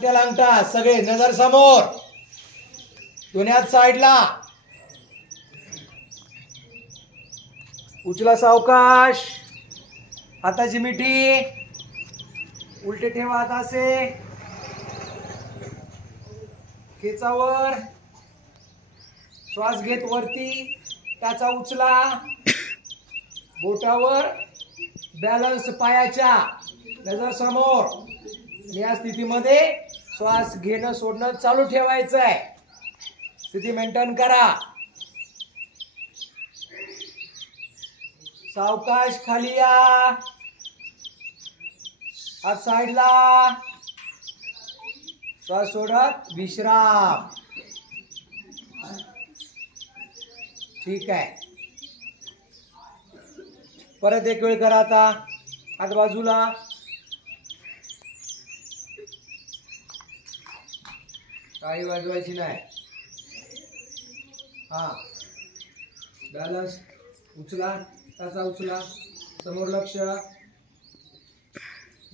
त्याला अंगठा सगळे नजर समोर, दोन्ही हात साईडला. उचला सावकाश. हाताची मिठी उलटे ठेवा. हाताचे खेचावर. श्वास घेत वरती त्याचा उचला. बोटावर बॅलन्स पायाच्या, नजर समोर. या स्थितीमध्ये श्वास घेणं सोडणं चालू ठेवायचं आहे. स्थिती मेंटेन करा. सावकाश खाली या. हात साईडला. श्वास सोडत विश्राम. ठीक आहे. परत एक वेळ करा. आता हात बाजूला. काही वाजवायची नाही. हा बॅलन्स. उचला त्याचा उचला. समोर लक्ष.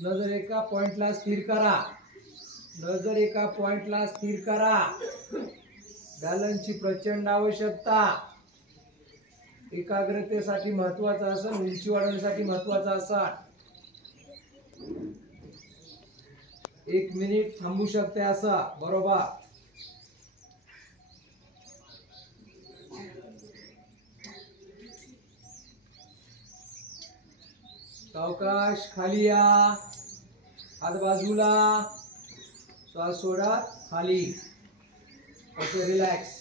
नजर एका पॉइंटला स्थिर करा. नजर एका पॉइंटला स्थिर करा. बॅलन्सची प्रचंड आवश्यकता. एकाग्रतेसाठी महत्वाचा असेल, उंची वाढवण्यासाठी महत्वाचा असेल. 1 मिनिट थांबू शकते असा. बरोबर. सावकाश खाली या. हात बाजूला. श्वास सोडा खाली. Okay, relax.